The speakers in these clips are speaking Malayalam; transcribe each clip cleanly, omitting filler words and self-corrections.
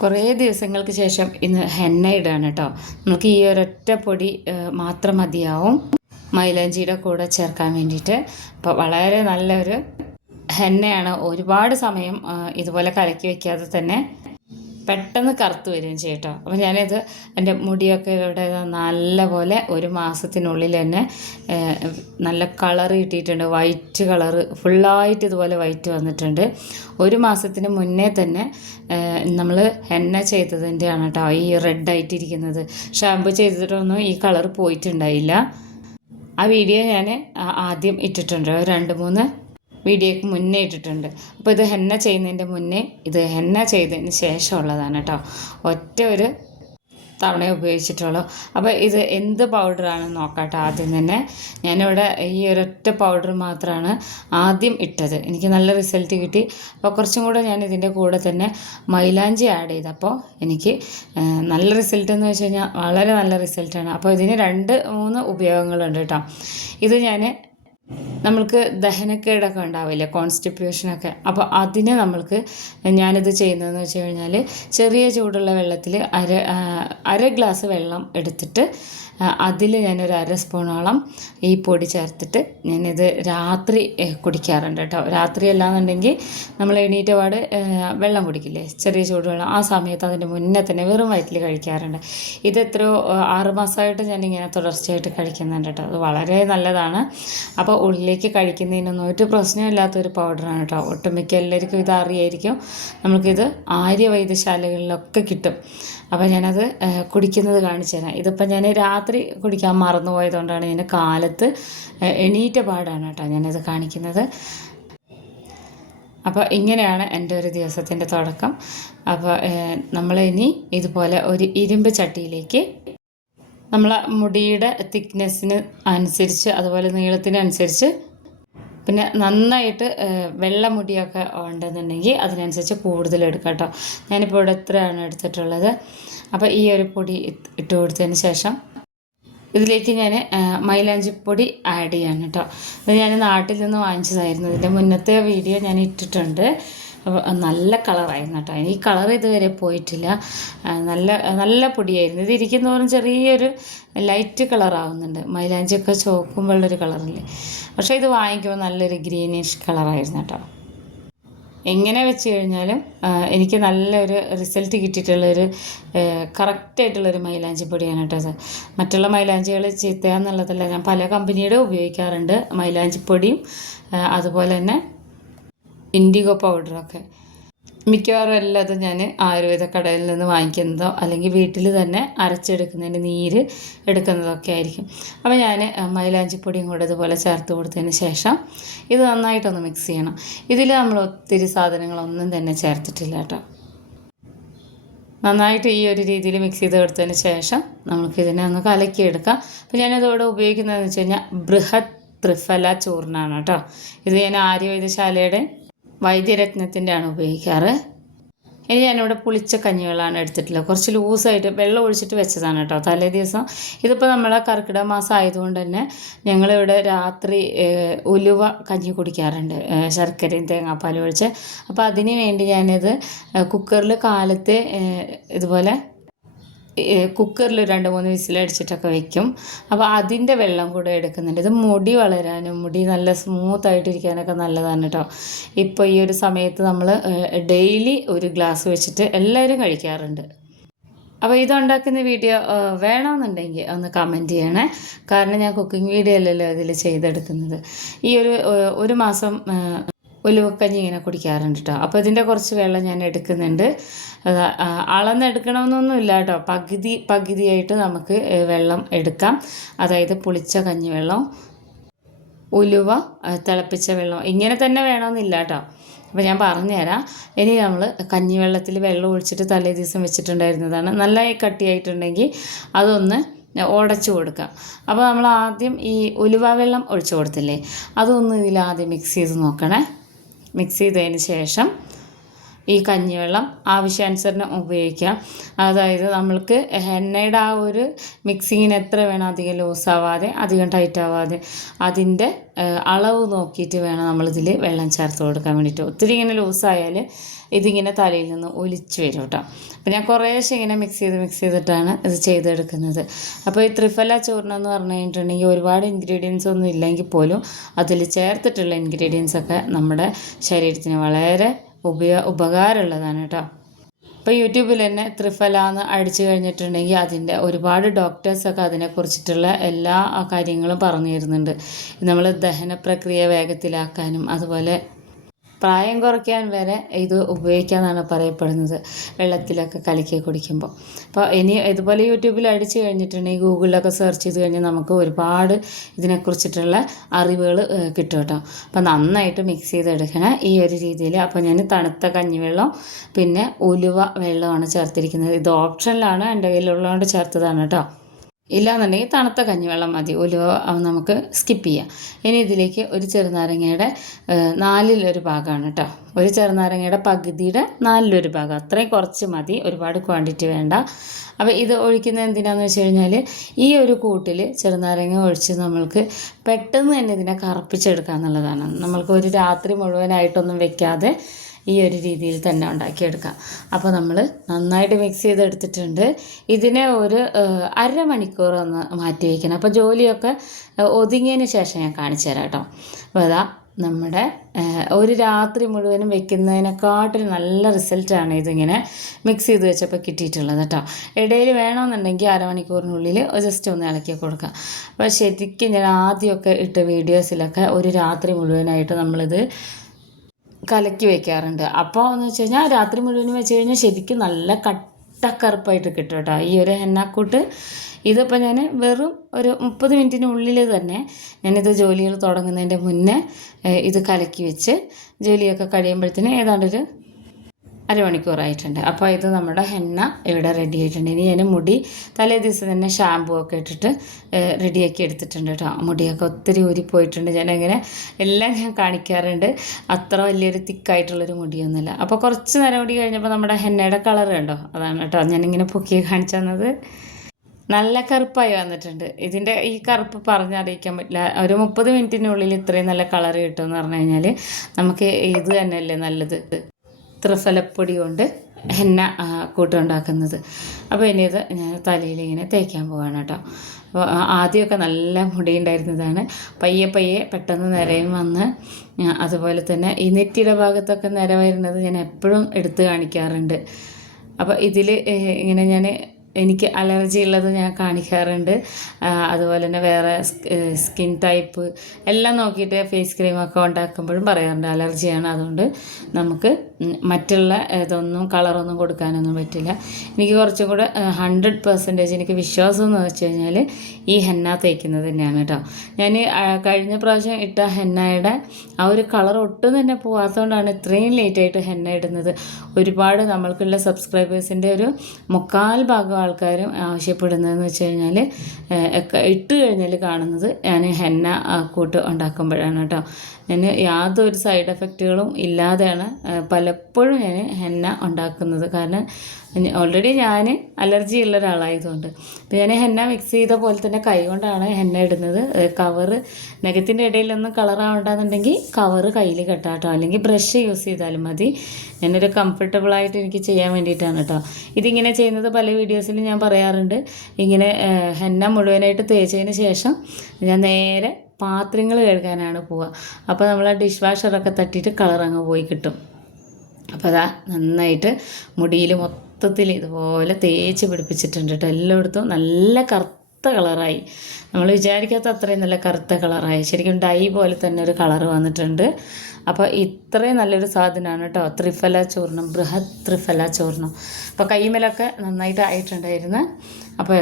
കുറേ ദിവസങ്ങൾക്ക് ശേഷം ഇന്ന് ഹെന്ന ഇടാണ് കേട്ടോ. നമുക്ക് ഈ ഒരൊറ്റ പൊടി മാത്രം മതിയാവും മൈലാഞ്ചിയുടെ കൂടെ ചേർക്കാൻ വേണ്ടിയിട്ട്. അപ്പോൾ വളരെ നല്ലൊരു ഹെന്നയാണ്. ഒരുപാട് സമയം ഇതുപോലെ കലക്കി വയ്ക്കാതെ തന്നെ പെട്ടെന്ന് കറുത്ത് വരികയും ചെയ്യും കേട്ടോ. അപ്പോൾ ഞാനിത് എൻ്റെ മുടിയൊക്കെ ഇവിടെ നല്ലപോലെ ഒരു മാസത്തിനുള്ളിൽ തന്നെ നല്ല കളർ കിട്ടിയിട്ടുണ്ട്. വൈറ്റ് കളറ് ഫുള്ളായിട്ട് ഇതുപോലെ വൈറ്റ് വന്നിട്ടുണ്ട്. ഒരു മാസത്തിന് മുന്നേ തന്നെ നമ്മൾ ഹെന്ന ചെയ്തതിൻ്റെയാണ് കേട്ടോ ഈ റെഡ് ആയിട്ടിരിക്കുന്നത്. ഷാമ്പു ചെയ്തിട്ടൊന്നും ഈ കളർ പോയിട്ടുണ്ടായില്ല. ആ വീഡിയോ ഞാൻ ആദ്യം ഇട്ടിട്ടുണ്ട്, 2-3 വീഡിയോക്ക് മുന്നേ ഇട്ടിട്ടുണ്ട്. അപ്പോൾ ഇത് ഹെന്ന ചെയ്യുന്നതിൻ്റെ മുന്നേ, ഇത് ഹെന്ന ചെയ്തതിന് ശേഷമുള്ളതാണ് കേട്ടോ. ഒറ്റ ഒരു തവണ ഉപയോഗിച്ചിട്ടുള്ളൂ. അപ്പോൾ ഇത് എന്ത് പൗഡറാണെന്ന് നോക്കാട്ടോ. ആദ്യം തന്നെ ഞാനിവിടെ ഈ ഒരൊറ്റ പൗഡർ മാത്രമാണ് ആദ്യം ഇട്ടത്. എനിക്ക് നല്ല റിസൾട്ട് കിട്ടി. അപ്പോൾ കുറച്ചും കൂടെ ഞാൻ ഇതിൻ്റെ കൂടെ തന്നെ മൈലാഞ്ചി ആഡ് ചെയ്തപ്പോൾ എനിക്ക് നല്ല റിസൾട്ട് എന്ന് വെച്ച് കഴിഞ്ഞാൽ വളരെ നല്ല റിസൾട്ടാണ്. അപ്പോൾ ഇതിന് 2-3 ഉപയോഗങ്ങളുണ്ട് കേട്ടോ. ഇത് നമ്മൾക്ക് ദഹനക്കേടൊക്കെ ഉണ്ടാവില്ലേ, കോൺസ്റ്റിപ്യൂഷനൊക്കെ, അപ്പോൾ അതിന് ഞാനിത് ചെയ്യുന്നതെന്ന് വെച്ച് കഴിഞ്ഞാൽ ചെറിയ ചൂടുള്ള വെള്ളത്തിൽ അര ഗ്ലാസ് വെള്ളം എടുത്തിട്ട് അതിൽ ഞാനൊരു 1/2 സ്പൂണോളം ഈ പൊടി ചേർത്തിട്ട് ഞാനിത് രാത്രി കുടിക്കാറുണ്ട് കേട്ടോ. രാത്രി അല്ലാന്നുണ്ടെങ്കിൽ നമ്മൾ എണീറ്റ പാട് വെള്ളം കുടിക്കില്ലേ, ചെറിയ ചൂടുവെള്ളം, ആ സമയത്ത് അതിൻ്റെ മുന്നേ തന്നെ വെറും വയറ്റിൽ കഴിക്കാറുണ്ട്. ഇത് എത്രയോ 6 മാസമായിട്ട് ഞാനിങ്ങനെ തുടർച്ചയായിട്ട് കഴിക്കുന്നുണ്ട് കേട്ടോ. അത് വളരെ നല്ലതാണ്. അപ്പോൾ ഉള്ളിലേക്ക് കഴിക്കുന്നതിനൊന്നും ഒരു പ്രശ്നമില്ലാത്തൊരു പൗഡറാണ് കേട്ടോ. ഒട്ടുമിക്ക എല്ലാവർക്കും ഇത് അറിയായിരിക്കും. നമുക്കിത് ആര്യവൈദ്യശാലകളിലൊക്കെ കിട്ടും. അപ്പോൾ ഞാനത് കുടിക്കുന്നത് കാണിച്ചു തരാം. ഇതിപ്പോൾ ഞാൻ രാത്രി കുടിക്കാൻ മറന്നു പോയതുകൊണ്ടാണ് ഞാൻ കാലത്ത് എണീറ്റ പാടാണ് കേട്ടോ ഞാനത് കാണിക്കുന്നത്. അപ്പോൾ ഇങ്ങനെയാണ് എൻ്റെ ഒരു ദിവസത്തിൻ്റെ തുടക്കം. അപ്പോൾ നമ്മളിനി ഇതുപോലെ ഒരു ഇരുമ്പ് ചട്ടിയിലേക്ക് നമ്മളെ മുടിയുടെ തിക്നെസ്സിന് അനുസരിച്ച്, അതുപോലെ നീളത്തിനനുസരിച്ച്, പിന്നെ നന്നായിട്ട് വെള്ള മുടിയൊക്കെ ഉണ്ടെന്നുണ്ടെങ്കിൽ അതിനനുസരിച്ച് കൂടുതൽ എടുക്കാം കേട്ടോ. ഞാനിപ്പോൾ ഇവിടെ എത്രയാണ് എടുത്തിട്ടുള്ളത്. അപ്പോൾ ഈ ഒരു പൊടി ഇട്ട് കൊടുത്തതിന് ശേഷം ഇതിലേക്ക് ഞാൻ മൈലാഞ്ചിപ്പൊടി ആഡ് ചെയ്യാണ് കേട്ടോ. ഇത് ഞാൻ നാട്ടിൽ നിന്ന് വാങ്ങിച്ചതായിരുന്നു. ഇതിൻ്റെ മുന്നത്തെ വീഡിയോ ഞാൻ ഇട്ടിട്ടുണ്ട്. നല്ല കളറായിരുന്നു കേട്ടോ. ഈ കളർ ഇതുവരെ പോയിട്ടില്ല. നല്ല പൊടിയായിരുന്നു. ഇത് ഇരിക്കുന്നതോറും ചെറിയൊരു ലൈറ്റ് കളറാവുന്നുണ്ട്. മൈലാഞ്ചിയൊക്കെ ചോക്കുമ്പോഴുള്ളൊരു കളറില്ലേ. പക്ഷേ ഇത് വാങ്ങിക്കുമ്പോൾ നല്ലൊരു ഗ്രീനിഷ് കളറായിരുന്നു കേട്ടോ. എങ്ങനെ വെച്ച് കഴിഞ്ഞാലും എനിക്ക് നല്ലൊരു റിസൾട്ട് കിട്ടിയിട്ടുള്ളൊരു കറക്റ്റായിട്ടുള്ളൊരു മൈലാഞ്ചി പൊടിയാണ് കേട്ടോ അത്. മറ്റുള്ള മൈലാഞ്ചികൾ ചീത്തയാന്നുള്ളതല്ല, ഞാൻ പല കമ്പനിയുടെ ഉപയോഗിക്കാറുണ്ട്. മൈലാഞ്ചിപ്പൊടിയും അതുപോലെ തന്നെ ഇൻഡിഗോ പൗഡറൊക്കെ. മിക്കവാറും എല്ലാതും ഞാൻ ആയുർവേദ കടയിൽ നിന്ന് വാങ്ങിക്കുന്നതോ അല്ലെങ്കിൽ വീട്ടിൽ തന്നെ അരച്ചെടുക്കുന്നതിൻ്റെ നീര് എടുക്കുന്നതൊക്കെ ആയിരിക്കും. അപ്പോൾ ഞാൻ മൈലാഞ്ചിപ്പൊടിയും കൂടെ ഇതുപോലെ ചേർത്ത് കൊടുത്തതിന് ശേഷം ഇത് നന്നായിട്ടൊന്ന് മിക്സ് ചെയ്യണം. ഇതിൽ നമ്മൾ ഒത്തിരി സാധനങ്ങളൊന്നും തന്നെ ചേർത്തിട്ടില്ല കേട്ടോ. നന്നായിട്ട് ഈ ഒരു രീതിയിൽ മിക്സ് ചെയ്ത് കൊടുത്തതിന് ശേഷം നമുക്കിതിനെ ഒന്ന് കലക്കിയെടുക്കാം. അപ്പോൾ ഞാനിതോടെ ഉപയോഗിക്കുന്നതെന്ന് വെച്ച് കഴിഞ്ഞാൽ ബൃഹത് ത്രിഫല ചൂർണ്ണമാണ് കേട്ടോ. ഇത് ഞാൻ ആര്യവൈദ്യശാലയുടെ വൈദ്യരത്നത്തിൻ്റെ ആണ് ഉപയോഗിക്കാറ്. ഇനി ഞാനിവിടെ പുളിച്ച കഞ്ഞിവെള്ളമാണ് എടുത്തിട്ടുള്ളത്. കുറച്ച് ലൂസായിട്ട് വെള്ളം ഒഴിച്ചിട്ട് വെച്ചതാണ് കേട്ടോ തലേ ദിവസം. ഇതിപ്പോൾ നമ്മളെ കർക്കിടക മാസം ആയതുകൊണ്ട് തന്നെ ഞങ്ങളിവിടെ രാത്രി ഉലുവ കഞ്ഞി കുടിക്കാറുണ്ട്, ശർക്കരയും തേങ്ങാപ്പാലും ഒഴിച്ച്. അപ്പോൾ അതിന് വേണ്ടി ഞാനിത് കുക്കറിൽ കാലത്തെ ഇതുപോലെ കുക്കറിൽ 2-3 വിസിലടിച്ചിട്ടൊക്കെ വെക്കും. അപ്പോൾ അതിൻ്റെ വെള്ളം കൂടെ എടുക്കുന്നുണ്ട്. ഇത് മുടി വളരാനും മുടി നല്ല സ്മൂത്തായിട്ടിരിക്കാനൊക്കെ നല്ലതാണ് കേട്ടോ. ഇപ്പോൾ ഈ ഒരു സമയത്ത് നമ്മൾ ഡെയിലി ഒരു ഗ്ലാസ് വെച്ചിട്ട് എല്ലാവരും കഴിക്കാറുണ്ട്. അപ്പോൾ ഇതുണ്ടാക്കുന്ന വീഡിയോ വേണമെന്നുണ്ടെങ്കിൽ ഒന്ന് കമൻറ്റ് ചെയ്യണേ. കാരണം ഞാൻ കുക്കിംഗ് വീഡിയോ അല്ലല്ലോ ഇതിൽ ചെയ്തെടുക്കുന്നത്. ഈ ഒരു മാസം ഉലുവക്കഞ്ഞി ഇങ്ങനെ കുടിക്കാറുണ്ട് കേട്ടോ. അപ്പോൾ ഇതിൻ്റെ കുറച്ച് വെള്ളം ഞാൻ എടുക്കുന്നുണ്ട്. അളന്നെടുക്കണമെന്നൊന്നുമില്ല കേട്ടോ. പകുതിയായിട്ട് നമുക്ക് വെള്ളം എടുക്കാം. അതായത് പുളിച്ച കഞ്ഞിവെള്ളം, ഉലുവ, തിളപ്പിച്ച വെള്ളം, ഇങ്ങനെ തന്നെ വേണമെന്നില്ല കേട്ടോ. അപ്പോൾ ഞാൻ പറഞ്ഞുതരാം. ഇനി നമ്മൾ കഞ്ഞിവെള്ളത്തിൽ വെള്ളം ഒഴിച്ചിട്ട് തലേ ദിവസം വെച്ചിട്ടുണ്ടായിരുന്നതാണ്. നല്ലതായി കട്ടിയായിട്ടുണ്ടെങ്കിൽ അതൊന്ന് ഉടച്ചു കൊടുക്കാം. അപ്പോൾ നമ്മൾ ആദ്യം ഈ ഉലുവ വെള്ളം ഒഴിച്ചു കൊടുത്തില്ലേ, അതൊന്ന് ഇതിൽ ആദ്യം മിക്സ് ചെയ്ത് നോക്കണേ. മിക്സ് ചെയ്തതിന് ശേഷം ഈ കഞ്ഞിവെള്ളം ആവശ്യാനുസരണം ഉപയോഗിക്കാം. അതായത് നമ്മൾക്ക് ഹെന്നയുടെ ആ ഒരു മിക്സിങ്ങിന് എത്ര വേണം, അധികം ലൂസാവാതെ അധികം ടൈറ്റ് ആവാതെ അതിൻ്റെ അളവ് നോക്കിയിട്ട് വേണം നമ്മളിതിൽ വെള്ളം ചേർത്ത് കൊടുക്കാൻ വേണ്ടിയിട്ട്. ഒത്തിരി ഇങ്ങനെ ലൂസായാൽ ഇതിങ്ങനെ തലയിൽ നിന്ന് ഒലിച്ച് വരും കേട്ടോ. അപ്പോൾ ഞാൻ കുറേശ്ശെ ഇങ്ങനെ മിക്സ് ചെയ്തിട്ടാണ് ഇത് ചെയ്തെടുക്കുന്നത്. അപ്പോൾ ഈ ത്രിഫല ചൂർണം എന്ന് പറഞ്ഞു കഴിഞ്ഞിട്ടുണ്ടെങ്കിൽ ഒരുപാട് ഇൻഗ്രീഡിയൻസ് ഒന്നും ഇല്ലെങ്കിൽ പോലും അതിൽ ചേർത്തിട്ടുള്ള ഇൻഗ്രീഡിയൻസൊക്കെ നമ്മുടെ ശരീരത്തിന് വളരെ ഉപകാരമുള്ളതാണ് കേട്ടോ. ഇപ്പോൾ യൂട്യൂബിൽ തന്നെ ത്രിഫല എന്ന് അടിച്ചു കഴിഞ്ഞിട്ടുണ്ടെങ്കിൽ അതിൻ്റെ ഒരുപാട് ഡോക്ടേഴ്സൊക്കെ അതിനെക്കുറിച്ചിട്ടുള്ള എല്ലാ കാര്യങ്ങളും പറഞ്ഞു തരുന്നുണ്ട്. നമ്മൾ ദഹന പ്രക്രിയ വേഗത്തിലാക്കാനും അതുപോലെ പ്രായം കുറയ്ക്കാൻ വരെ ഇത് ഉപയോഗിക്കാമെന്നാണ് പറയപ്പെടുന്നത്, വെള്ളത്തിലൊക്കെ കലക്കി കുടിക്കുമ്പോൾ. അപ്പോൾ ഇനി ഇതുപോലെ യൂട്യൂബിൽ അടിച്ചു കഴിഞ്ഞിട്ടുണ്ടെങ്കിൽ ഗൂഗിളിലൊക്കെ സെർച്ച് ചെയ്ത് കഴിഞ്ഞാൽ നമുക്ക് ഒരുപാട് ഇതിനെക്കുറിച്ചിട്ടുള്ള അറിവുകൾ കിട്ടും കേട്ടോ. അപ്പോൾ നന്നായിട്ട് മിക്സ് ചെയ്തെടുക്കണം ഈ ഒരു രീതിയിൽ. അപ്പോൾ ഞാൻ തണുത്ത കഞ്ഞിവെള്ളം പിന്നെ ഉലുവ വെള്ളമാണ് ചേർത്തിരിക്കുന്നത്. ഇത് ഓപ്ഷനിലാണ്, എൻ്റെ കയ്യിലുള്ളതുകൊണ്ട് ചേർത്തതാണ് കേട്ടോ. ഇല്ലാന്നുണ്ടെങ്കിൽ തണുത്ത കഞ്ഞിവെള്ളം മതി, ഉലുവ നമുക്ക് സ്കിപ്പ് ചെയ്യാം. ഇനി ഇതിലേക്ക് ഒരു ചെറുനാരങ്ങയുടെ 1/4 ഭാഗമാണ് കേട്ടോ. ഒരു ചെറുനാരങ്ങയുടെ പകുതിയുടെ 1/4 ഭാഗം, അത്രയും കുറച്ച് മതി, ഒരുപാട് ക്വാണ്ടിറ്റി വേണ്ട. അപ്പോൾ ഇത് ഒഴിക്കുന്നത് എന്തിനാണെന്ന് വെച്ച് കഴിഞ്ഞാൽ ഈ ഒരു കൂട്ടിൽ ചെറുനാരങ്ങ ഒഴിച്ച് നമ്മൾക്ക് പെട്ടെന്ന് തന്നെ ഇതിനെ കറുപ്പിച്ചെടുക്കുക എന്നുള്ളതാണ്. നമ്മൾക്ക് ഒരു രാത്രി മുഴുവനായിട്ടൊന്നും വെക്കാതെ ഈ ഒരു രീതിയിൽ തന്നെ ഉണ്ടാക്കിയെടുക്കാം. അപ്പോൾ നമ്മൾ നന്നായിട്ട് മിക്സ് ചെയ്തെടുത്തിട്ടുണ്ട്. ഇതിനെ ഒരു അരമണിക്കൂർ ഒന്ന് മാറ്റി വയ്ക്കണം. അപ്പോൾ ജോലിയൊക്കെ ഒതുങ്ങിയതിന് ശേഷം ഞാൻ കാണിച്ചു തരാം കേട്ടോ. അപ്പോൾ അതാ നമ്മുടെ ഒരു രാത്രി മുഴുവനും വെക്കുന്നതിനെക്കാട്ടിൽ നല്ല റിസൾട്ടാണ് ഇതിങ്ങനെ മിക്സ് ചെയ്ത് വെച്ചപ്പോൾ കിട്ടിയിട്ടുള്ളത് കേട്ടോ. ഇടയിൽ വേണമെന്നുണ്ടെങ്കിൽ അരമണിക്കൂറിനുള്ളിൽ ജസ്റ്റ് ഒന്ന് ഇളക്കി കൊടുക്കാം. അപ്പോൾ ശരിക്കും ഞാൻ ആദ്യമൊക്കെ ഇട്ട വീഡിയോസിലൊക്കെ ഒരു രാത്രി മുഴുവനായിട്ട് നമ്മളിത് കലക്കി വയ്ക്കാറുണ്ട്. അപ്പോൾ എന്ന് വെച്ച് കഴിഞ്ഞാൽ രാത്രി മുഴുവനും വെച്ച് കഴിഞ്ഞാൽ ശരിക്കും നല്ല കട്ടക്കറുപ്പായിട്ട് കിട്ടും കേട്ടോ ഈ ഒരു ഹെന്നാക്കൂട്ട്. ഇതിപ്പോൾ ഞാൻ വെറും ഒരു 30 മിനിറ്റിനുള്ളിൽ തന്നെ ഞാനിത് ജോലികൾ തുടങ്ങുന്നതിൻ്റെ മുന്നേ ഇത് കലക്കി വെച്ച് ജോലിയൊക്കെ കഴിയുമ്പോഴത്തേന് ഏതാണ്ടൊരു അരമണിക്കൂറായിട്ടുണ്ട്. അപ്പോൾ ഇത് നമ്മുടെ ഹെന്ന ഇവിടെ റെഡി ആയിട്ടുണ്ട്. ഇനി ഞാൻ മുടി തലേ ദിവസം തന്നെ ഷാമ്പൂ ഒക്കെ ഇട്ടിട്ട് റെഡിയാക്കി എടുത്തിട്ടുണ്ട് കേട്ടോ. മുടിയൊക്കെ ഒത്തിരി ഊരിപ്പോയിട്ടുണ്ട്. ഞാനങ്ങനെ എല്ലാം ഞാൻ കാണിക്കാറുണ്ട്. അത്ര വലിയൊരു തിക്കായിട്ടുള്ളൊരു മുടിയൊന്നുമില്ല. അപ്പോൾ കുറച്ച് നേരം കൂടി കഴിഞ്ഞപ്പോൾ നമ്മുടെ ഹെന്നയുടെ കളർ കണ്ടോ, അതാണ് കേട്ടോ ഞാനിങ്ങനെ പൊക്കി കാണിച്ചു തന്നത്. നല്ല കറുപ്പായി വന്നിട്ടുണ്ട്. ഇതിൻ്റെ ഈ കറുപ്പ് പറഞ്ഞറിയിക്കാൻ പറ്റില്ല. ഒരു 30 മിനിറ്റിനുള്ളിൽ ഇത്രയും നല്ല കളർ കിട്ടുമെന്ന് പറഞ്ഞു കഴിഞ്ഞാൽ നമുക്ക് ഇത് തന്നെയല്ലേ നല്ലത്, ത്രിഫലപ്പൊടി കൊണ്ട് ഹെന്ന കൂട്ടുണ്ടാക്കുന്നത്. അപ്പോൾ ഇനി ഇത് ഞാൻ തലയിൽ ഇങ്ങനെ തേക്കാൻ പോവാണ് കേട്ടോ. അപ്പോൾ ആദ്യമൊക്കെ നല്ല മുടി ഉണ്ടായിരുന്നതാണ്, പയ്യെ പെട്ടെന്ന് നിറയും വന്ന്. അതുപോലെ തന്നെ ഈ നെറ്റിയുടെ ഭാഗത്തൊക്കെ നിര വരുന്നത് ഞാൻ എപ്പോഴും എടുത്ത് കാണിക്കാറുണ്ട്. അപ്പോൾ ഇതിൽ ഇങ്ങനെ എനിക്ക് അലർജി ഉള്ളത് ഞാൻ കാണിക്കാറുണ്ട്. അതുപോലെ തന്നെ വേറെ സ്കിൻ ടൈപ്പ് എല്ലാം നോക്കിയിട്ട് ഫേസ് ക്രീമൊക്കെ ഉണ്ടാക്കുമ്പോഴും പറയാറുണ്ട് അലർജിയാണ്, അതുകൊണ്ട് നമുക്ക് മറ്റുള്ള ഇതൊന്നും കളറൊന്നും കൊടുക്കാനൊന്നും പറ്റില്ല. എനിക്ക് കുറച്ചും കൂടെ 100% എനിക്ക് വിശ്വാസം എന്ന് വെച്ച് കഴിഞ്ഞാൽ ഈ ഹെന്ന തേക്കുന്നത് തന്നെയാണ് കേട്ടോ. ഞാൻ കഴിഞ്ഞ പ്രാവശ്യം ഇട്ട ഹെന്നയുടെ ആ ഒരു കളർ ഒട്ടും തന്നെ പോകാത്തതുകൊണ്ടാണ് ഇത്രയും ലേറ്റായിട്ട് ഹെന്ന ഇടുന്നത്. ഒരുപാട് നമ്മൾക്കുള്ള സബ്സ്ക്രൈബേഴ്സിൻ്റെ ഒരു 3/4 ഭാഗം ആൾക്കാരും ആവശ്യപ്പെടുന്നതെന്ന് വെച്ച് കഴിഞ്ഞാൽ ഇട്ട് കഴിഞ്ഞാൽ കാണുന്നത് ഞാൻ ഹെന്ന കൂട്ട് ഉണ്ടാക്കുമ്പോഴാണ് കേട്ടോ. ഞാൻ യാതൊരു സൈഡ് എഫക്റ്റുകളും ഇല്ലാതെയാണ് പലപ്പോഴും ഞാൻ ഹെന്ന ഉണ്ടാക്കുന്നത്. കാരണം ഓൾറെഡി ഞാൻ അലർജി ഉള്ള ഒരാളായതുകൊണ്ട്. അപ്പോൾ ഞാൻ ഹെന്ന മിക്സ് ചെയ്ത പോലെ തന്നെ കൈ കൊണ്ടാണ് ഹെന്ന ഇടുന്നത്. കവറ് നഖത്തിൻ്റെ ഇടയിലൊന്നും കളറാവണ്ടെന്നുണ്ടെങ്കിൽ കവറ് കയ്യിൽ കെട്ടാട്ടോ, അല്ലെങ്കിൽ ബ്രഷ് യൂസ് ചെയ്താലും മതി. ഞാനൊരു കംഫർട്ടബിളായിട്ട് എനിക്ക് ചെയ്യാൻ വേണ്ടിയിട്ടാണ് കേട്ടോ ഇതിങ്ങനെ ചെയ്യുന്നത്. പല വീഡിയോസിലും ഞാൻ പറയാറുണ്ട്, ഇങ്ങനെ ഹെന്ന മുഴുവനായിട്ട് തേച്ചതിന് ശേഷം ഞാൻ നേരെ പാത്രങ്ങൾ കഴുകാനാണ് പോവുക. അപ്പോൾ നമ്മൾ ആ ഡിഷ് വാഷറൊക്കെ തട്ടിയിട്ട് കളറങ്ങ് പോയി കിട്ടും. അപ്പോൾ അതാ നന്നായിട്ട് മുടിയിൽ മൊത്തത്തിൽ ഇതുപോലെ തേച്ച് പിടിപ്പിച്ചിട്ടുണ്ട് കേട്ടോ. എല്ലായിടത്തും നല്ല കറുത്ത കളറായി, നമ്മൾ വിചാരിക്കാത്ത അത്രയും നല്ല കറുത്ത കളറായി. ശരിക്കും ഡൈ പോലെ തന്നെ ഒരു കളറ് വന്നിട്ടുണ്ട്. അപ്പോൾ ഇത്രയും നല്ലൊരു സാധനമാണ് കേട്ടോ ത്രിഫല ചൂർണം, ബൃഹത് ത്രിഫല ചൂർണം. അപ്പോൾ കൈമേലൊക്കെ നന്നായിട്ട് ആയിട്ടുണ്ടായിരുന്നു. അപ്പോൾ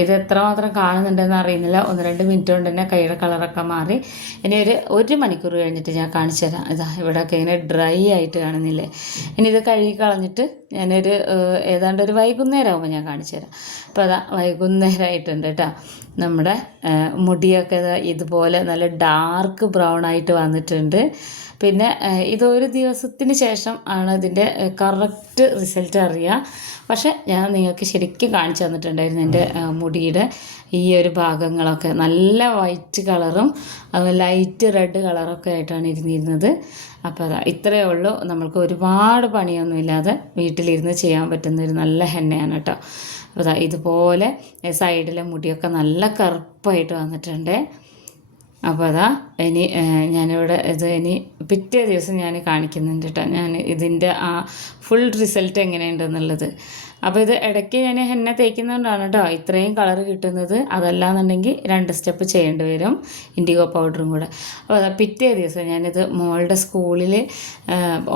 ഇത് എത്രമാത്രം കാണുന്നുണ്ടെന്ന് അറിയുന്നില്ല. 1-2 മിനിറ്റ് കൊണ്ട് തന്നെ കൈയുടെ കളറൊക്കെ മാറി. ഇനി ഒരു മണിക്കൂർ കഴിഞ്ഞിട്ട് ഞാൻ കാണിച്ചു തരാം. ഇവിടെയൊക്കെ ഇങ്ങനെ ഡ്രൈ ആയിട്ട് കാണുന്നില്ലേ. ഇനി ഇത് കഴുകി കളഞ്ഞിട്ട് ഞാനൊരു ഏതാണ്ട് ഒരു വൈകുന്നേരം ആകുമ്പോൾ ഞാൻ കാണിച്ചു തരാം. അപ്പോൾ വൈകുന്നേരമായിട്ടുണ്ട് കേട്ടോ. നമ്മുടെ മുടിയൊക്കെ ഇതുപോലെ നല്ല ഡാർക്ക് ബ്രൗൺ ആയിട്ട് വന്നിട്ടുണ്ട്. പിന്നെ ഇതൊരു ദിവസത്തിന് ശേഷം ആണ് ഇതിൻ്റെ കറക്റ്റ് റിസൾട്ട് അറിയുക. പക്ഷേ ഞാൻ നിങ്ങൾക്ക് ശരിക്കും കാണിച്ചു തന്നിട്ടുണ്ടായിരുന്നു എൻ്റെ മുടിയുടെ ഈ ഒരു ഭാഗങ്ങളൊക്കെ നല്ല വൈറ്റ് കളറും ലൈറ്റ് റെഡ് കളറൊക്കെ ആയിട്ടാണ് ഇരുന്നിരുന്നത്. അപ്പോൾ അതാ ഇത്രയേ ഉള്ളൂ. നമ്മൾക്ക് ഒരുപാട് പണിയൊന്നുമില്ലാതെ വീട്ടിലിരുന്ന് ചെയ്യാൻ പറ്റുന്ന ഒരു നല്ല ഹെന്നയാണ് കേട്ടോ. അപ്പോൾ അതാ ഇതുപോലെ സൈഡിലെ മുടിയൊക്കെ നല്ല കറുപ്പായിട്ട് വന്നിട്ടുണ്ട്. അപ്പോൾ അതാ ഇനി ഞാനിവിടെ ഇനി പിറ്റേ ദിവസം ഞാൻ കാണിക്കുന്നുണ്ട് കേട്ടോ, ഞാൻ ഇതിൻ്റെ ആ ഫുൾ റിസൾട്ട് എങ്ങനെയുണ്ടെന്നുള്ളത്. അപ്പോൾ ഇത് ഇടയ്ക്ക് ഞാൻ ഹെന്ന തേക്കുന്നതുകൊണ്ടാണ് കേട്ടോ ഇത്രയും കളർ കിട്ടുന്നത്. അതല്ലാന്നുണ്ടെങ്കിൽ 2 സ്റ്റെപ്പ് ചെയ്യേണ്ടി വരും, ഇൻഡിഗോ പൗഡറും കൂടെ. അപ്പോൾ അതാ പിറ്റേ ദിവസം ഞാനിത് മോളുടെ സ്കൂളിൽ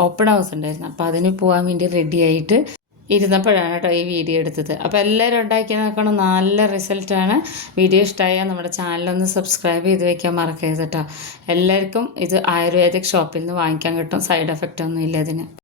ഓപ്പൺ ഹൗസ് ഉണ്ടായിരുന്നു, അപ്പോൾ അതിന് പോകാൻ വേണ്ടി റെഡിയായിട്ട് ഇരുന്നപ്പോഴാണ് കേട്ടോ ഈ വീഡിയോ എടുത്തത്. അപ്പോൾ എല്ലാവരും ഉണ്ടാക്കി നോക്കണം, നല്ല റിസൾട്ടാണ്. വീഡിയോ ഇഷ്ടമായാൽ നമ്മുടെ ചാനലൊന്ന് സബ്സ്ക്രൈബ് ചെയ്ത് വെക്കാൻ മറക്കരുത് കേട്ടോ. എല്ലാവർക്കും ഇത് ആയുർവേദിക് ഷോപ്പിൽ നിന്ന് വാങ്ങിക്കാൻ കിട്ടും, സൈഡ് എഫക്റ്റ് ഒന്നും ഇല്ല ഇതിന്.